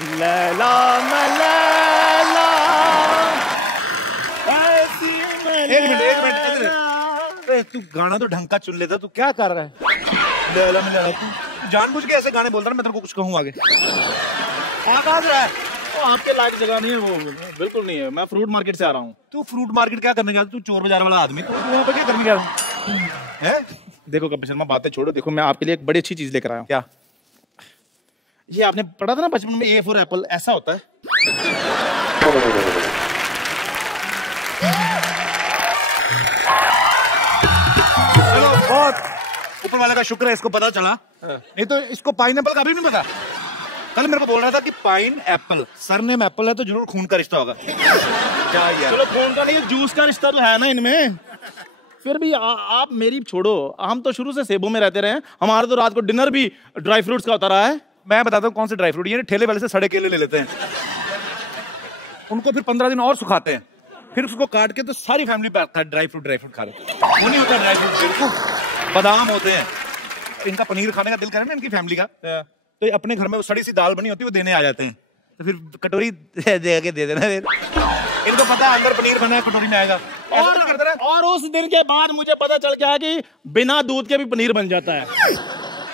लैला मैं लैला। एक मिनट तू गाना तो ढंग का चुन लेता, तू क्या कर रहा है? लैला मैं लैला, तू जानबूझ के ऐसे गाने बोलता है, मैं तेरे को कुछ कहूँ आगे? कहाँ रहा है? आपके लायक जगह नहीं है वो, बिल्कुल नहीं है। मैं फ्रूट मार्केट से आ रहा हूँ। तू फ्रूट मार्केट क्या करने गया? तू चोर बाजार वाला आदमी, तू वहाँ पे क्या करने गया है? देखो कपिल शर्मा, बातें छोड़ो। देखो मैं आपके लिए एक बड़ी अच्छी चीज लेकर आया हूँ। क्या? ये आपने पढ़ा था ना बचपन में, ए फॉर एप्पल ऐसा होता है। चलो बहुत ऊपर वाले का शुक्र है इसको पता चला, नहीं तो इसको पाइनएप्पल का भी नहीं पता। कल मेरे को बोल रहा था कि पाइन एप्पल, सरनेम एप्पल है तो जरूर खून का रिश्ता होगा। क्या यार? चलो खून का नहीं, जूस का रिश्ता तो है ना इनमें। फिर भी आप मेरी छोड़ो, हम तो शुरू से सेबों में रहते रहे। हमारा तो रात को डिनर भी ड्राई फ्रूट्स का होता रहा है। मैं बताता हूँ कौन से ड्राई फ्रूट, ये ठेले वाले से सड़े केले ले लेते हैं, उनको फिर 15 दिन और सुखाते हैं, फिर उसको काट के तो सारी फैमिली ड्राई फ्रूट खा लेते हैं। वो नहीं होता ड्राई फ्रूट, बिल्कुल बादाम होते हैं। इनका पनीर खाने का दिल करे ना इनकी फैमिली का, तो ये अपने घर में वो सड़ी सी दाल बनी होती है वो देने आ जाते हैं, तो फिर कटोरी दे के दे देना। इनको पता है अंदर पनीर बना है, कटोरी में आएगा। और उस दिन के बाद मुझे पता चल गया कि बिना दूध के भी पनीर बन जाता है।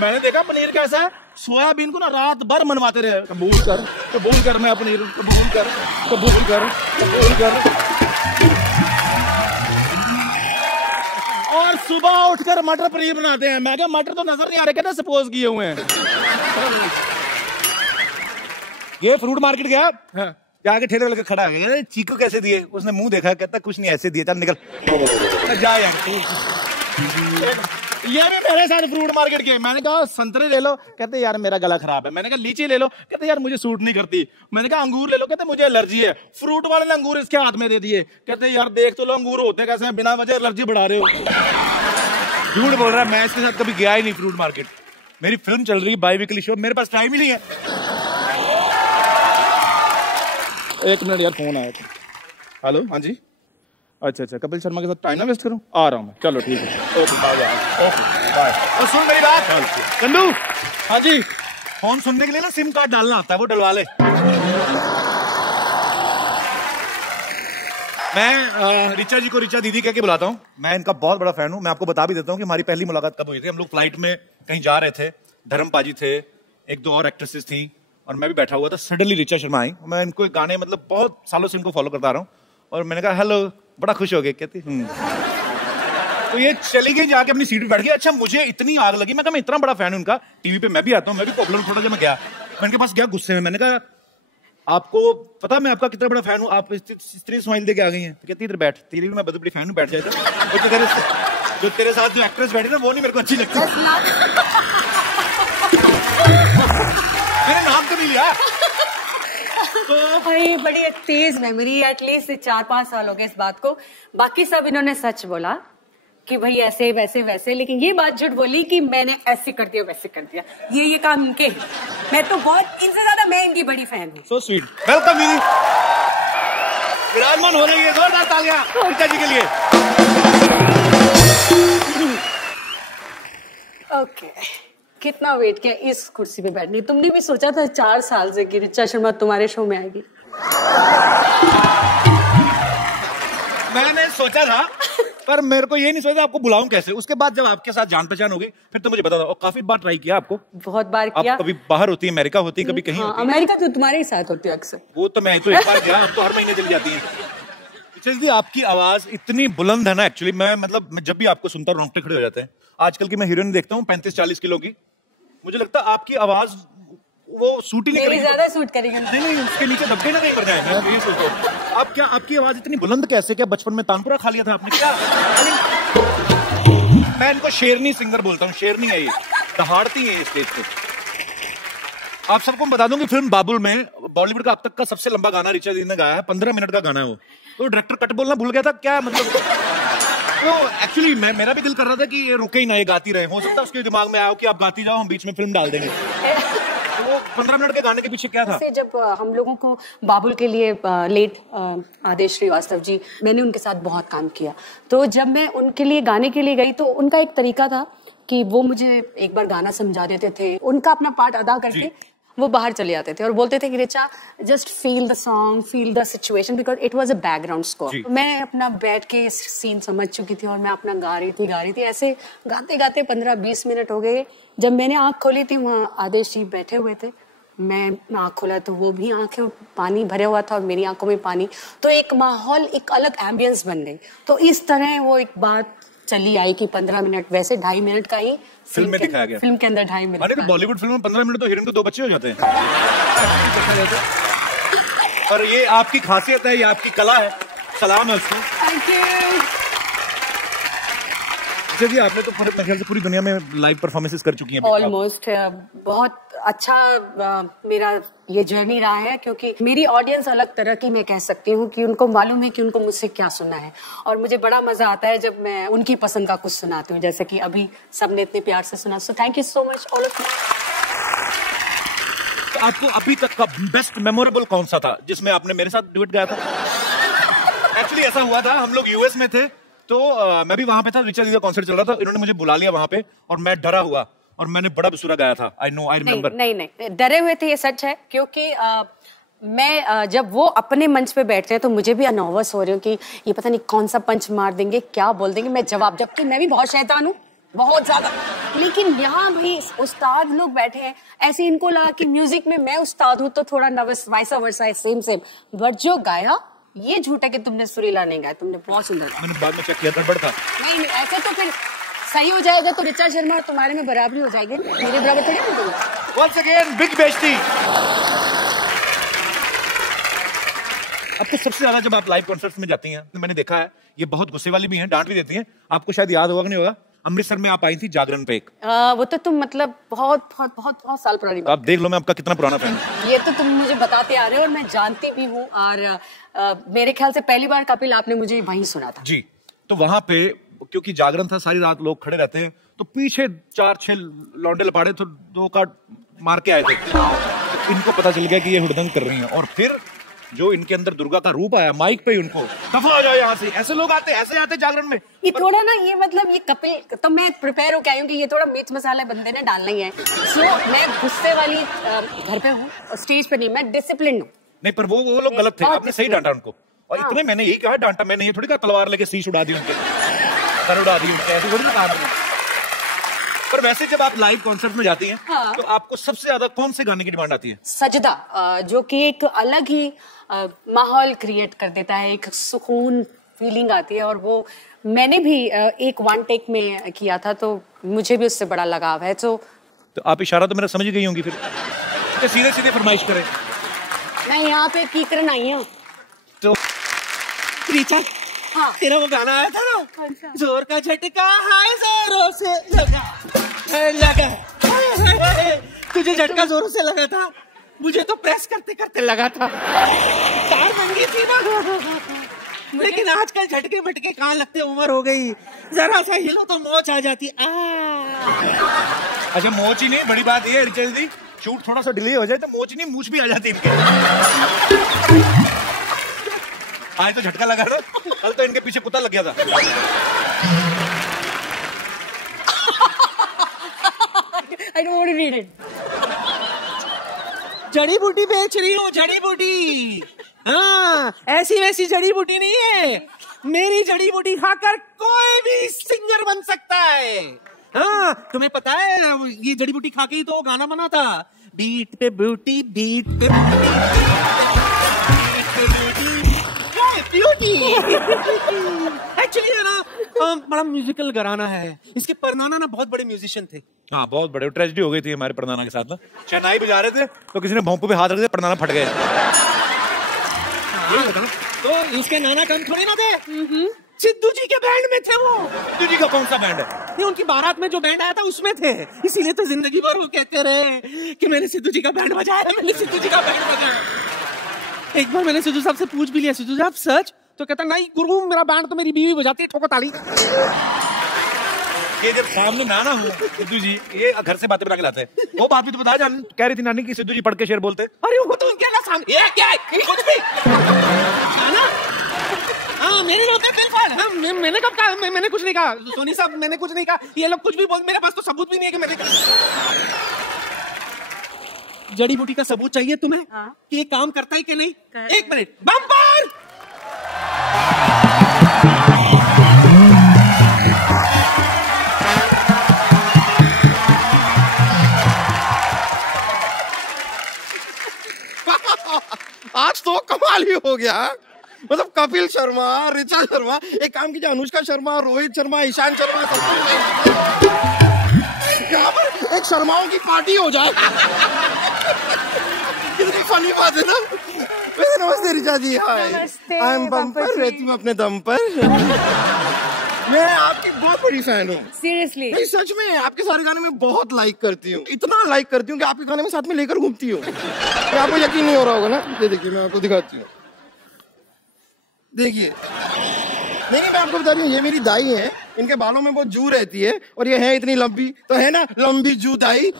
मैंने देखा पनीर कैसा है, सोयाबीन को ना रात भर मनवाते रहे, कबूल कर मैं पनीर, कबूल कर। और सुबह उठकर मटर पनीर बनाते हैं। मैं क्या मटर तो नजर नहीं आ रहे, कहते सपोज किए हुए हैं। ये फ्रूट मार्केट गया, जाके ठेले वाले खड़ा है, कहता चीकू कैसे दिए? उसने मुंह देखा, कहता कुछ नहीं ऐसे दिए, चल निकल जा यार। ये भी मेरे साथ फ्रूट मार्केट के। मैंने कहा संतरे ले लो, कहते यार मेरा गला खराब है। मैंने कहा लीची ले लो, कहते यार मुझे सूट नहीं करती। मैंने कहा अंगूर ले लो, कहते मुझे एलर्जी है। फ्रूट वाले ने अंगूर इसके हाथ में दे दिए, कहते यार देख तो लो अंगूर होते कैसे हैं, बिना वजह एलर्जी बढ़ा रहे हो। झूठ बोल रहा है, मैं इसके साथ कभी गया ही नहीं फ्रूट मार्केट। मेरी फिल्म चल रही है बाई वीकली शो, मेरे पास टाइम ही नहीं है। एक मिनट यार, फोन आया था। हेलो, हाँ जी, अच्छा कपिल शर्मा के साथ टाइम ना वेस्ट करूं, आ रहा हूं मैं। चलो ठीक है, ओके बाय। और सुन मेरी बात चंदू, हाँ जी, फोन सुनने के लिए ना सिम कार्ड डालना आता है, वो डलवा ले। मैं रिचा दीदी कह के बुलाता हूँ। मैं इनका बहुत बड़ा फैन हूँ। मैं आपको बता भी देता हूँ कि हमारी पहली मुलाकात कब हुई थी। हम लोग फ्लाइट में कहीं जा रहे थे, धर्म पाजी थे, एक दो और एक्ट्रेसेस थी, और मैं भी बैठा हुआ था। सडनली रिचा शर्मा आई। मैं इनको एक गाने, मतलब बहुत सालों से इनको फॉलो करता आ रहा हूँ, और मैंने कहा हेलो, बड़ा खुश हो गए। कहती तो ये चली गई, जाके अपनी सीट पे बैठ गई। अच्छा, मुझे इतनी आग लगी, मैं इतना बड़ा फैन हूं उनका, टीवी पे मैं भी आता हूँ, मैं भी पॉपुलर थोड़ा। जब मैं गया, मैं इनके पास गया गुस्से में, मैंने कहा आपको पता मैं आपका कितना बड़ा फैन हूँ, आप इतनी स्माइल दे के आ गई हैं? कहती इधर बैठ, तेरी भी मैं बहुत बड़ी फैन हूँ, बैठ जाए। जो तेरे साथ जो एक्ट्रेस बैठी ना, वो नहीं मेरे को अच्छी लगती। मैंने नाम तो नहीं लिया। भाई बड़ी तेज मेमोरी, एटलीस्ट 4-5 साल हो गए इस बात को। बाकी सब इन्होंने सच बोला कि भाई ऐसे वैसे वैसे, लेकिन ये बात झूठ बोली कि मैंने ऐसे कर दिया वैसे कर दिया। ये काम इनके, मैं तो बहुत, इनसे ज्यादा मैं इनकी बड़ी फैन हूँ। So sweet. वेलकम दीदी, विराजमान हो रही है, जोरदार तालियां रिचा जी के लिए। ओके, कितना वेट किया इस कुर्सी पे बैठने। तुमने भी सोचा था 4 साल से कि रिचा शर्मा तुम्हारे शो में आएगी? मैंने सोचा था, पर मेरे को ये नहीं सोचा आपको बुलाऊं कैसे। उसके बाद जब आपके साथ जान पहचान हो गई, फिर तो मुझे पता था। और काफी बार ट्राई किया आपको, बहुत बार किया। आप कभी बाहर होती है, अमेरिका होती है, कभी कहीं होती है। अमेरिका तो तुम्हारे ही साथ होती है अक्सर। वो तो मैं तो एक बार गया, तो हर महीने चली जाती है। आपकी आवाज इतनी बुलंद है ना, एक्चुअली मैं जब भी आपको सुनता हूँ रोंगटे खड़े हो जाते हैं। आजकल की मैं हीरोइन देखता हूँ 35-40 किलो की, मुझे लगता है आपकी आवाज वो सूट ही नहीं करेगी। ज्यादा सूट करेगी। नहीं, उसके नीचे दबके ना कहीं मर जाए। मैं यही सोचता हूँ, आप क्या, आपकी आवाज इतनी बुलंद कैसे? क्या बचपन में तानपुरा खा लिया था आपने क्या? मैं इनको शेरनी सिंगर बोलता हूँ, शेरनी है ये, दहाड़ती है स्टेज पे। आप सबको बता दूं कि फिल्म बाबुल में बॉलीवुड का अब तक का सबसे लंबा गाना रिचा दी ने गाया है, 15 मिनट का गाना है वो। तो डायरेक्टर कट बोलना भूल गया था क्या, मतलब तो एक्चुअली मेरा भी दिल कर रहा था कि ये रुके ही ना, ये गाती रहे। हो सकता है उसके दिमाग में आया कि आप गाती जाओ, हम बीच में फिल्म डाल देंगे। तो वो 15 मिनट के गाने के पीछे क्या था? जब हम लोगों को बाबुल के लिए लेट आदेश श्रीवास्तव जी, मैंने उनके साथ बहुत काम किया। तो जब मैं उनके लिए गाने के लिए गई, तो उनका एक तरीका था कि वो मुझे एक बार गाना समझा देते थे, उनका अपना पार्ट अदा करके वो बाहर चले जाते थे और बोलते थे कि Richa just feel the song, feel the situation, because it was a background score. मैं अपना बैठ के सीन समझ चुकी थी और मैं अपना गा रही थी। ऐसे गाते गाते 15-20 मिनट हो गए। जब मैंने आंख खोली थी, वहाँ आदेश जी बैठे हुए थे। मैं आंख खोला तो वो भी आंखें पानी भरे हुआ था और मेरी आंखों में पानी। तो एक माहौल, एक अलग एम्बियंस बन गई। तो इस तरह वो एक बात चली आई कि 15 मिनट, वैसे 2.5 मिनट का ही फिल्म में दिखाया गया। फिल्म के अंदर 2.5 मिनट। बॉलीवुड फिल्म में 15 मिनट तो हीरोइन को 2 बच्चे हो जाते हैं। और ये आपकी खासियत है, ये आपकी कला है, सलाम है उसको। Thank you. जी, आपने तो मेरे ख्याल से पूरी दुनिया में लाइव परफॉर्मेंसेस कर चुकी हैं। ऑलमोस्ट बहुत अच्छा मेरा ये जर्नी रहा है, क्योंकि मेरी ऑडियंस अलग तरह की, मैं कह सकती हूँ कि उनको मालूम है कि उनको मुझसे क्या सुनना है। और मुझे बड़ा मजा आता है जब मैं उनकी पसंद का कुछ सुनाती हूँ, जैसे कि अभी सबने इतने प्यार से सुना। So thank you so much all of you. आपको अभी तक का बेस्ट मेमोरेबल कौन सा था जिसमें आपने मेरे साथ डुएट गाया था? एक्चुअली ऐसा हुआ था, हम लोग यूएस में थे, तो मैं भी वहां पे था, रिचा जी का कॉन्सर्ट चल रहा था, इन्होंने मुझे बुला लिया वहां पे और मैं डरा हुआ और मैंने बड़ा बेसुरा गाया था। I remember. नहीं, डरे हुए थे, ये सच है। क्योंकि मैं जब वो अपने मंच पे बैठते हैं तो मुझे भी नर्वस हो रही हूँ कि ये पता नहीं कौन सा पंच मार देंगे, क्या बोल देंगे, मैं जवाब, जबकि मैं भी बहुत शैतान हूँ, बहुत ज्यादा। लेकिन यहाँ भी उस्ताद लोग बैठे हैं, ऐसे इनको लगा कि म्यूजिक में मैं उस्ताद हूँ तो थोड़ा नर्वस, वाइसा वर्सा है, सेम। बट जो गाया, ये झूठ है कि तुमने सुरीला नहीं गाया, तुमने बहुत सुंदर गाया। मैंने बाद में चेक किया, गड़बड़ था। नहीं, ऐसे तो फिर सही हो जाएगा तो रिचा शर्मा तुम्हारे में बराबरी हो जाएगी, मेरे बराबर थोड़ी हो जाएगा। Once again, big बेइज्जती। आपको सबसे ज्यादा जब आप लाइव कॉन्सर्ट्स में जाती हैं, मैंने देखा है ये बहुत गुस्से वाली भी हैं, डांट भी देती हैं। आपको शायद याद होगा कि नहीं होगा, अमृतसर में आप आई थी जागरण पे एक। वो तो तुम मतलब बहुत साल पुरानी बात। आप देख लो मैं आपका कितना पुराना फैन। ये तो तुम मुझे बताते आ रहे हो और मैं जानती भी हूँ। और मेरे ख्याल से पहली बार कपिल आपने मुझे वहीं सुना था। जी, तो वहां पे क्योंकि जागरण था, सारी रात लोग खड़े रहते हैं, तो पीछे 4-6 लौंडे लपाड़े तो 2 कार्ड मार के आए थे। तो इनको पता चल गया कि ये हुड़दंग कर रही हैं, और फिर जो इनके अंदर दुर्गा का रूप आया, माइक पे उनको दफा आ जाओ यहाँ से, ऐसे लोग आते, ऐसे आते जागरण में। ये थोड़ा ना, ये मतलब ये कपिल, तो मैं प्रिपेयर हो के आई हूँ कि ये थोड़ा मिर्च मसाले बंदे ने डालना ही है। सो मैं गुस्से वाली घर पे हूँ, स्टेज पे नहीं, मैं डिसिप्लिन हूँ। नहीं, पर वो लोग गलत थे, आपने सही डांटा उनको। और इतने मैंने यही कहा, डांटा मैंने, ये थोड़ी कहा तलवार लेके शीश उड़ा दी उनके, सर उड़ा दी उनके, ऐसे थोड़ी ना कहा। पर वैसे जब आप लाइव कॉन्सर्ट में जाती हैं, हाँ। तो आपको सबसे ज्यादा कौन से गाने की डिमांड आती है? सजदा, जो कि एक अलग ही माहौल क्रिएट कर देता है, एक सुकून फीलिंग आती है। और वो मैंने भी एक 1 टेक में किया था, तो मुझे भी उससे बड़ा लगाव है। तो आप इशारा तो मेरा समझ गई होंगी, फिर सीधे सीधे फरमाइश करें। मैं यहाँ पे कीकरन आई हूँ। तो रिचा, हाँ, तेरा वो गाना आया था ना, कौन सा? जोर का झटका हाय जोरों से लगा, तुझे झटका जोरों से लगा था, मुझे तो प्रेस करते करते लगा था, तार मंगी थी ना। लेकिन आजकल झटके बटके कहाँ लगते, उम्र हो गई, जरा सा हिलो तो मोच आ जाती। अच्छा, मोच ही नहीं, बड़ी बात ये है रिचा जी, शूट थोड़ा सा डिले हो जाए तो मोच नहीं मूछ भी आ जाती इनके। आज तो झटका लगा था, कल तो इनके पीछे कुत्ता लग गया था। I don't want to read it. जड़ी बूटी बेच रही हूँ, जड़ी बूटी। हाँ, ऐसी वैसी जड़ी बूटी नहीं है, मेरी जड़ी बूटी खाकर कोई भी सिंगर बन सकता है। हाँ, तुम्हें पता है ये जड़ी बूटी खा के ही तो गाना बना था, बीट पे बूटी, बीट पे ब्यूटी। एक्चुअली है ना, बड़ा म्यूजिकल घराना है, इसके परनाना ना बहुत बड़े म्यूजिशियन थे। हाँ, बहुत बड़े, ट्रेजेडी हो गई थी हमारे परनाना के साथ ना। शहनाई बजा रहे थे तो किसी ने भोंपू पे हाथ रख दिया, परनाना फट गए। तो इसके नाना कम थोड़ी ना थे, सिद्धू जी के बैंड में थे वो। सिद्धू जी का कौन सा बैंड है? नहीं, उनकी बारात में जो बैंड आया था उसमें थे, इसीलिए तो जिंदगी भर वो कहते रहे कि मैंने सिद्धू जी का बैंड बजाया है, मैंने सिद्धू जी का बैंड बजाया। एक बार मैंने सिद्धू साहब से पूछ भी लिया, सिद्धू साहब सच? तो कहता नहीं गुरु, मेरा बैंड तो मेरी बीवी बजाती है, ठोको ताली। ये जब सामने नाना हो सिद्धू जी, ये घर से बातें बना के लाते हैं। वो बात भी तो बता, जान कह रही थी नानी की सिद्धू जी पढ़ के शेर बोलते। अरे वो तो उनके ना सामने, ये क्या है कुछ भी ना। हाँ, मेरे नाम पे बिल्कुल। हाँ, मैंने कब कहा? मैंने कुछ नहीं कहा सोनी साहब, मैंने कुछ नहीं कहा। ये लोग कुछ भी बोल, मेरे पास तो सबूत भी नहीं है कि मैंने। जड़ी बूटी का सबूत चाहिए तुम्हें कि ये काम करता है कि नहीं? एक मिनट, बम्पर। आज तो कमाल ही हो गया। मतलब कपिल शर्मा, ऋचा शर्मा, एक काम कीजिए अनुष्का शर्मा, रोहित शर्मा, ईशान शर्मा, यहाँ पर एक शर्माओं की पार्टी हो जाए। कितनी फनी बात है ना। वैसे नमस्ते ऋचा जी। हाय, आई एम बम्पर, रहती हूँ अपने दम पर। मैं आपकी बहुत बड़ी फैन हूँ। सीरियसली? नहीं सच में, आपके सारे गाने में बहुत लाइक करती हूँ, इतना लाइक करती हूँ कि आपके गाने में साथ में लेकर घूमती हूँ। आपको यकीन नहीं हो रहा होगा ना। ये देखिए मैं आपको दिखाती हूँ, देखिए। नहीं मैं आपको बता रही हूँ, ये मेरी दाई है, इनके बालों में बहुत जू रहती है और ये है इतनी लंबी, तो है ना लंबी जू दाई।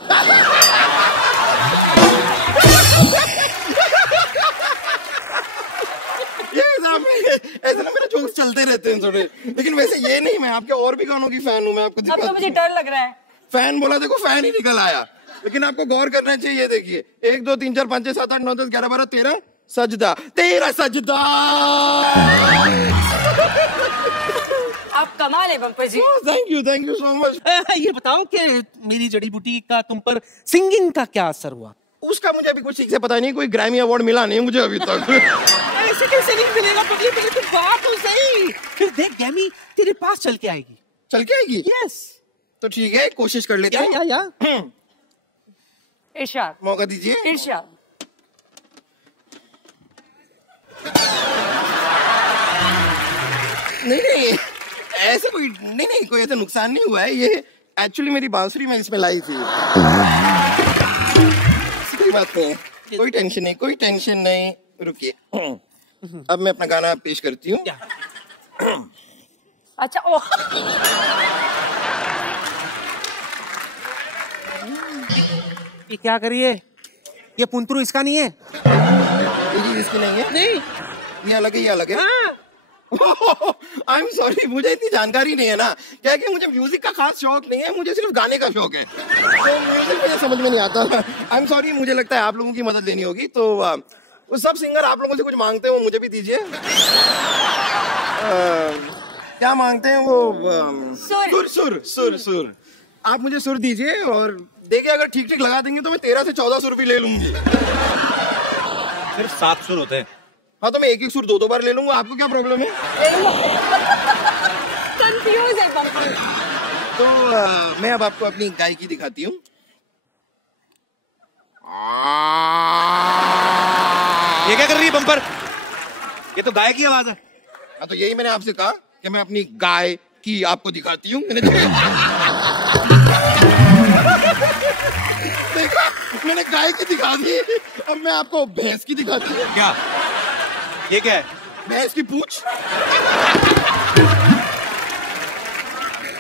ऐसे ना मेरे जोक्स चलते रहते हैं थोड़े, लेकिन वैसे ये नहीं, मैं आपके और भी गानों की फैन हूँ। मैं आपको अब तो मुझे डर लग रहा है। फैन बोला, देखो फैन ही निकल आया। लेकिन आपको गौर करना चाहिए, देखिए 1 2 3 4 5 6 7 8 9 10 11 12 13 सजदा, तेरा सजदा। आप कमाल है bumper ji. Thank you so much. ये बताओ कि मेरी जड़ी बूटी का तुम पर सिंगिंग का क्या असर हुआ? उसका मुझे अभी कुछ ठीक से पता नहीं, कोई ग्रैमी अवार्ड मिला नहीं मुझे अभी तक। ऐसे कैसे नहीं मिलेगा? पहले तो बात तो सही। फिर देख ग्रैमी तेरे पास चल के आएगी। चल के आएगी? यस। तो ठीक है, कोशिश कर लेते हैं। या इरशाद, मौका दीजिए। इरशाद। नहीं ऐसे कोई नहीं कोई ऐसा नुकसान नहीं हुआ है। ये एक्चुअली मेरी बांसुरी मैं इसमें लाई थी। कोई बात नहीं, कोई टेंशन नहीं। रुकिए, अब मैं अपना गाना पेश करती हूँ। अच्छा ओ ये क्या करिए? ये पुंतरू इसका नहीं है? ये इसकी नहीं है? नहीं, ये अलग है। आई एम सॉरी, मुझे इतनी जानकारी नहीं है ना। क्या है कि मुझे म्यूजिक का खास शौक नहीं है, मुझे सिर्फ गाने का शौक है। तो म्यूजिक मुझे समझ में नहीं आता। आई एम सॉरी, मुझे लगता है आप लोगों की मदद लेनी होगी। तो वो सब सिंगर आप लोगों से कुछ मांगते हैं, वो मुझे भी दीजिए। क्या मांगते हैं वो? सुर। आप मुझे सुर दीजिए और देखिए, अगर ठीक ठीक लगा देंगे तो मैं 13 से 14 सुर भी ले लूंगी। सिर्फ 7 सुर होते हैं। हाँ तो मैं एक सुर 2 बार ले लूंगा, आपको क्या प्रॉब्लम है? कंफ्यूज है बम्पर। तो मैं अब आपको अपनी गायकी दिखाती हूँ। ये क्या कर रही है बम्पर? ये तो गाय की आवाज है। हाँ तो यही मैंने आपसे कहा कि मैं अपनी गाय की आपको दिखाती हूँ। मैंने गाय की दिखा दी, अब मैं आपको भैंस की दिखाती हूँ। क्या ये क्या है? भैंस की पूंछ।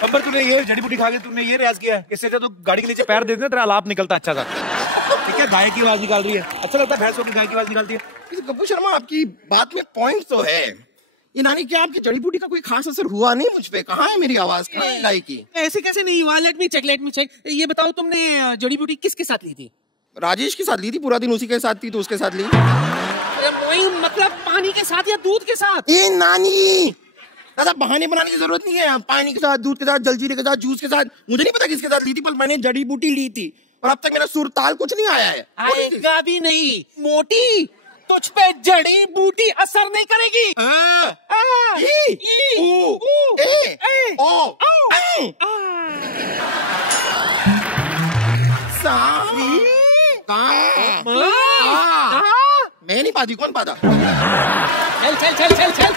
बम्पर तूने ये जड़ी बूटी खा के तुमने ये रियाज किया है? इससे तो गाड़ी के नीचे पैर दे देना, तेरा आलाप निकलता अच्छा सा। ठीक है, गाय की आवाज निकाल रही है, अच्छा लगता है। भैंस होकर गाय की आवाज निकालती है। कपूर शर्मा, आपकी बात में पॉइंट तो है। ये नानी, क्या आपकी जड़ी बूटी का कोई खास असर हुआ नहीं मुझ पे? कहाँ है मेरी आवाज, कहाँ है गाय की? ऐसे कैसे नहीं हुआ? Let me check. ये बताओ तुमने जड़ी बूटी किसके साथ ली थी? राजेश के साथ ली थी, पूरा दिन उसी के साथ थी तो उसके साथ ली। वही मतलब पानी के साथ या दूध के साथ? ए नानी, दादा बहाने बनाने की जरूरत नहीं है। पानी के साथ, दूध के साथ, जलजीरे के साथ, जूस के साथ, मुझे नहीं पता किसके साथ ली थी, पर मैंने जड़ी बूटी ली थी और अब तक मेरा सुर ताल कुछ नहीं आया है। आएगा भी नहीं। मोटी, तुझ पे जड़ी बूटी असर नहीं करेगी। मैं नहीं पाती, कौन पाता? चल